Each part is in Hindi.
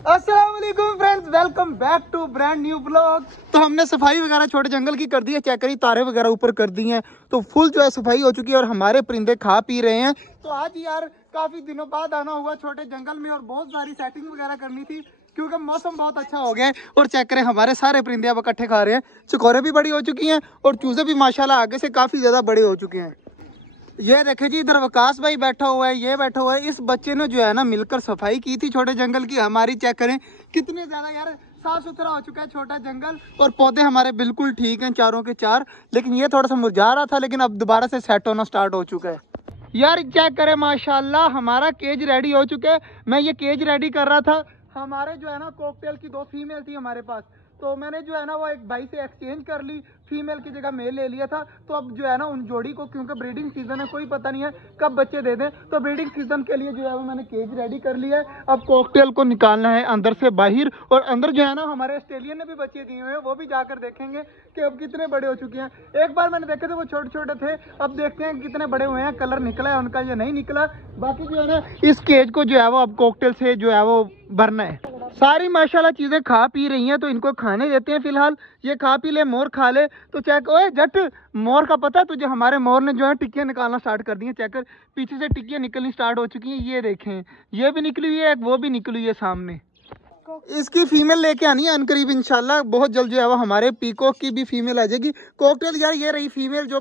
अस्सलाम वालेकुम friends, welcome back to brand new blog. तो हमने सफाई वगैरह छोटे जंगल की कर दी है, चेक करिए तारे वगैरह ऊपर कर दी हैं, तो फुल जो है सफाई हो चुकी है और हमारे परिंदे खा पी रहे हैं। तो आज यार काफी दिनों बाद आना हुआ छोटे जंगल में और बहुत सारी सेटिंग वगैरह करनी थी क्योंकि मौसम बहुत अच्छा हो गया है। और चेक करें हमारे सारे परिंदे अब इकट्ठे खा रहे हैं। चकोरे भी बड़ी हो चुकी हैं और चूजे भी माशाल्लाह आगे से काफी ज्यादा बड़े हो चुके हैं। ये देखे जी, इधर वकास भाई बैठा हुआ है, ये बैठा हुआ है। इस बच्चे ने जो है ना मिलकर सफाई की थी छोटे जंगल की हमारी। चेक करें कितने ज्यादा यार साफ सुथरा हो चुका है छोटा जंगल और पौधे हमारे बिल्कुल ठीक हैं चारों के चार। लेकिन ये थोड़ा सा मुरझा रहा था, लेकिन अब दोबारा से सेट होना स्टार्ट हो चुका है। यार चेक करें माशाल्लाह हमारा केज रेडी हो चुका है। मैं ये केज रेडी कर रहा था, हमारे जो है ना कॉकटेल की 2 फीमेल थी हमारे पास, तो मैंने जो है ना वो एक भाई से एक्सचेंज कर ली, फीमेल की जगह मेल ले लिया था। तो अब जो है ना उन जोड़ी को, क्योंकि ब्रीडिंग सीजन है कोई पता नहीं है कब बच्चे दे दें, तो ब्रीडिंग सीजन के लिए जो है वो मैंने केज रेडी कर लिया है। अब कॉकटेल को निकालना है अंदर से बाहर, और अंदर जो है ना हमारे ऑस्ट्रेलियन ने भी बच्चे दिए हुए हैं, वो भी जाकर देखेंगे कि अब कितने बड़े हो चुके हैं। एक बार मैंने देखे थे वो छोटे छोटे थे, अब देखते हैं कितने बड़े हुए हैं, कलर निकला है उनका या नहीं निकला। बाकी जो है ना इस केज को जो है वो अब कॉकटेल से जो है वो भरना है। सारी माशाल्लाह चीजें खा पी रही हैं, तो इनको खाने देते हैं फिलहाल। ये खा पी ले, मोर खा ले। तो चेक, ओए जट, मोर का पता है तुझे? हमारे मोर ने जो है टिक्कियां निकालना स्टार्ट कर दी हैं। चेक कर, पीछे से टिक्कियां निकलनी स्टार्ट हो चुकी हैं। ये देखें, ये भी निकली हुई है, एक वो भी निकली हुई है सामने। इसकी फीमेल लेके आनी है अनकरीब इंशाल्लाह, बहुत जल्द जो है वो हमारे पीकॉक की भी फीमेल आ जाएगी। कॉकटेल यार ये रही फीमेल जो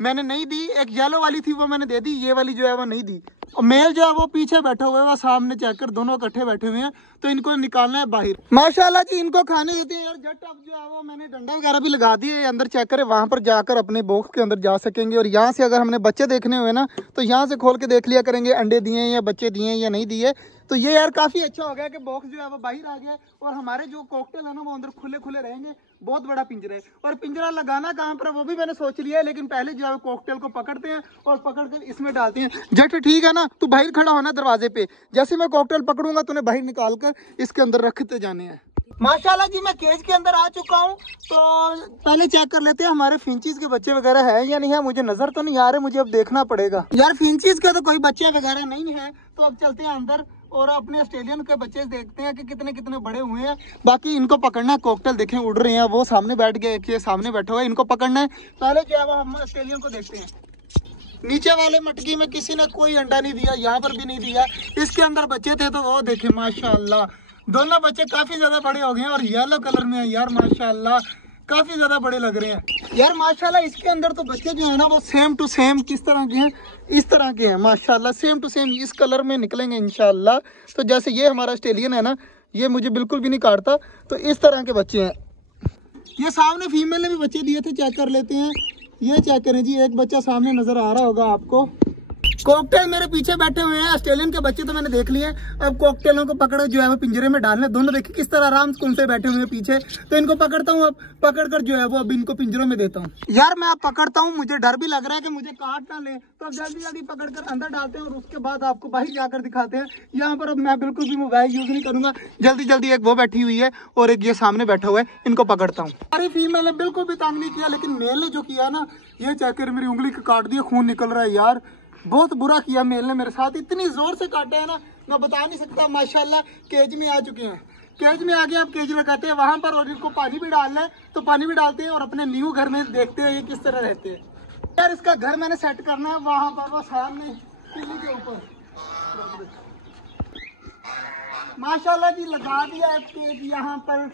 मैंने नहीं दी, एक येलो वाली थी वो मैंने दे दी, ये वाली जो है वो नहीं दी। और मेल जो है वो पीछे बैठा हुआ है, वो सामने चेक कर, दोनों इकट्ठे बैठे हुए हैं, तो इनको निकालना है बाहर। माशाल्लाह जी इनको खाने देते हैं यार जट। अब जो है वो मैंने डंडा वगैरह भी लगा दिए अंदर, चेक करे वहां पर जाकर अपने बॉक्स के अंदर जा सकेंगे। और यहाँ से अगर हमने बच्चे देखने हुए ना, तो यहाँ से खोल के देख लिया करेंगे अंडे दिए या बच्चे दिए या नहीं दिए। तो ये यार काफी अच्छा हो गया कि बॉक्स जो है वो बाहर आ गया और हमारे जो कॉकटेल है ना वो अंदर खुले खुले रहेंगे। बहुत बड़ा पिंजरा है, और पिंजरा लगाना कहाँ पर वो भी मैंने सोच लिया है, लेकिन पहले जो है कॉकटेल को पकड़ते हैं और पकड़कर इसमें डालते हैं। जट ठीक है ना, तू बाहर खड़ा होना दरवाजे पे, जैसे मैं कॉकटेल पकड़ूंगा तूने बाहर निकाल कर इसके अंदर रखते जाने हैं। माशाल्लाह जी मैं केज के अंदर आ चुका हूँ, तो पहले चेक कर लेते हैं हमारे फिंचीज के बच्चे वगैरह है या नहीं है। मुझे नजर तो नहीं आ रहे, मुझे अब देखना पड़ेगा। यार फिंचीज के तो कोई बच्चे वगैरह नहीं है, तो अब चलते हैं अंदर और अपने ऑस्ट्रेलियन के बच्चे देखते हैं कि कितने कितने बड़े हुए हैं। बाकी इनको पकड़ना है। कॉकटेल देखें उड़ रहे हैं, वो सामने बैठ गए, ये सामने बैठा हुआ है, इनको पकड़ना है। पहले जो है वो हम ऑस्ट्रेलियन को देखते हैं। नीचे वाले मटकी में किसी ने कोई अंडा नहीं दिया, यहाँ पर भी नहीं दिया। इसके अंदर बच्चे थे तो वो देखे माशाल्लाह दोनों बच्चे काफी ज्यादा बड़े हो गए हैं और येलो कलर में है यार, माशाल्लाह काफी ज्यादा बड़े लग रहे हैं यार माशाल्लाह। इसके अंदर तो बच्चे जो है ना वो सेम टू सेम किस तरह के हैं, इस तरह के हैं माशाल्लाह, सेम टू सेम इस कलर में निकलेंगे इंशाल्लाह। तो जैसे ये हमारा ऑस्ट्रेलियन है ना, ये मुझे बिल्कुल भी नहीं काटता, तो इस तरह के बच्चे हैं। ये सामने फीमेल ने भी बच्चे दिए थे, चेक कर लेते हैं। ये चेक करें जी, एक बच्चा सामने नजर आ रहा होगा आपको। कॉकटेल मेरे पीछे बैठे हुए हैं, ऑस्ट्रेलियन के बच्चे तो मैंने देख लिए। अब कॉकटेलों को पकड़ जो है वो पिंजरे में डालने, दोनों देखिए किस तरह आराम से बैठे हुए हैं पीछे। तो इनको पकड़ता हूँ, अब पकड़कर जो है वो अब इनको पिंजरों में देता हूँ। यार मैं अब पकड़ता हूँ, मुझे डर भी लग रहा है कि मुझे काट ना ले, तो अब जल्दी जल्दी पकड़कर अंदर डालते हैं और उसके बाद आपको बाहर जाकर दिखाते हैं। यहाँ पर अब मैं बिल्कुल भी मोबाइल यूज नहीं करूंगा, जल्दी जल्दी एक वो बैठी हुई है और एक ये सामने बैठा हुआ है, इनको पकड़ता हूँ। सारी फीमेल ने बिल्कुल भी तंग नहीं किया, लेकिन मेल ने जो किया ना, ये चेक कर मेरी उंगली को काट दिया, खून निकल रहा है यार, बहुत बुरा किया मेल ने मेरे साथ, इतनी जोर से काटा है ना मैं बता नहीं सकता। माशाल्लाह केज में आ चुके हैं, केज में आगे आप केज लगाते हैं वहां पर, और इनको पानी भी डालना है तो पानी भी डालते हैं और अपने न्यू घर में देखते हैं ये किस तरह रहते हैं। यार इसका घर मैंने सेट करना है वहां पर, वो सामने किले के ऊपर। माशाल्लाह जी लगा दिया है केज, यहाँ पर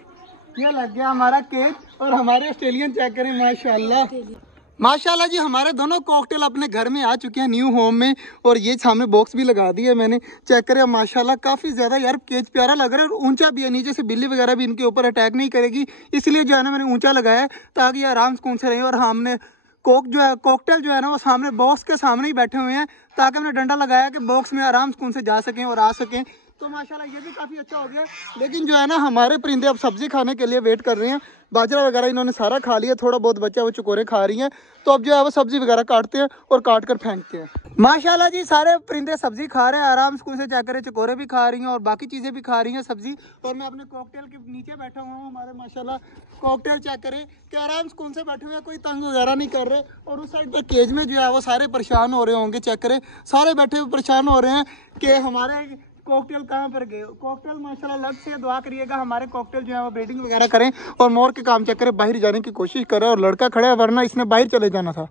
ये लग गया हमारा केज। और हमारे ऑस्ट्रेलियन चेक करें माशाल्लाह माशाल्लाह जी, हमारे दोनों कॉकटेल अपने घर में आ चुके हैं न्यू होम में, और ये सामने बॉक्स भी लगा दिया है मैंने। चेक करें माशाल्लाह काफी ज्यादा यार केज प्यारा लग रहा है, और ऊंचा भी है, नीचे से बिल्ली वगैरह भी इनके ऊपर अटैक नहीं करेगी, इसलिए जो है ना मैंने ऊंचा लगाया है ताकि ये आराम सुकून से रहे। और हमने कॉकटेल जो है ना वो सामने बॉक्स के सामने ही बैठे हुए हैं, ताकि हमने डंडा लगाया कि बॉक्स में आराम सुकून से जा सकें और आ सकें। तो माशाल्लाह ये भी काफी अच्छा हो गया। लेकिन जो है ना हमारे परिंदे अब सब्जी खाने के लिए वेट कर रहे हैं। बाजरा वगैरह इन्होंने सारा खा लिया, थोड़ा बहुत बचा वो चकोरे खा रही हैं, तो अब जो है वो सब्जी वगैरह काटते हैं और काट कर फेंकते हैं। माशाल्लाह जी सारे परिंदे सब्जी खा रहे हैं आराम से, चेक करें चकोरे भी खा रही हैं और बाकी चीजें भी खा रही हैं सब्जी। और मैं अपने कॉकटेल के नीचे बैठा हुआ हूँ, हमारे माशाल्लाह कॉकटेल चेक करें कि आराम से बैठे हुए हैं, कोई तंग वगैरह नहीं कर रहे। और उस साइड पर केज में जो है वो सारे परेशान हो रहे होंगे, चेक करें सारे बैठे हुए परेशान हो रहे हैं कि हमारे कॉकटेल कहाँ पर गए? कॉकटेल माशाल्लाह लग से दुआ करिएगा हमारे कॉकटेल जो है वो ब्रीडिंग वगैरह करें और मोर के काम चेक करें, बाहर जाने की कोशिश करें। और लड़का खड़ा है वरना इसने बाहर चले जाना था।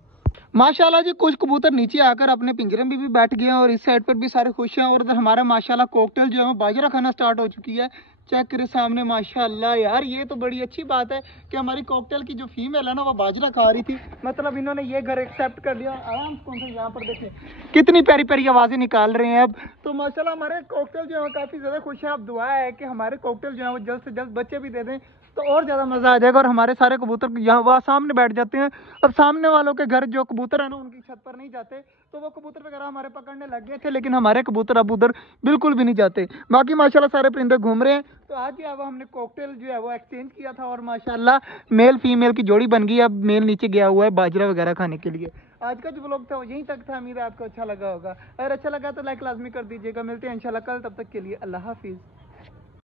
माशाल्लाह जी कुछ कबूतर नीचे आकर अपने पिंजरे में भी बैठ गए हैं और इस साइड पर भी सारे खुश हैं। और इधर हमारा माशाल्लाह कॉकटेल जो है वो बाजरा खाना स्टार्ट हो चुकी है। चेक करें सामने माशाल्लाह। यार ये तो बड़ी अच्छी बात है कि हमारी कॉकटेल की जो फीमेल है ना वो बाजरा खा रही थी, मतलब इन्होंने ये घर एक्सेप्ट कर लिया। आराम से यहाँ पर देखें कितनी प्यारी प्यारी आवाज़ें निकाल रहे हैं अब तो माशाल्लाह हमारे कॉकटेल जो है काफ़ी ज़्यादा खुश है। अब दुआ है कि हमारे कॉकटेल जो है वो जल्द से जल्द बच्चे भी दे दें तो और ज़्यादा मज़ा आ जाएगा। और हमारे सारे कबूतर यहाँ वहाँ सामने बैठ जाते हैं। अब सामने वालों के घर जो कबूतर है ना उनकी छत पर नहीं जाते, तो वो कबूतर वगैरह हमारे पकड़ने लग गए थे, लेकिन हमारे कबूतर अब उधर बिल्कुल भी नहीं जाते। बाकी माशाल्लाह सारे परिंदे घूम रहे हैं। तो आज जो है वो हमने कॉकटेल जो है वो एक्सचेंज किया था और माशाल्लाह मेल फीमेल की जोड़ी बन गई। अब मेल नीचे गया हुआ है बाजरा वगैरह खाने के लिए। आज का जो व्लॉग था वो यहीं तक था। उम्मीद है आपको अच्छा लगा होगा। अगर अच्छा लगा तो लाइक लाजमी कर दीजिएगा। मिलते हैं इंशाल्लाह कल, तब तक के लिए अल्लाह हाफिज़।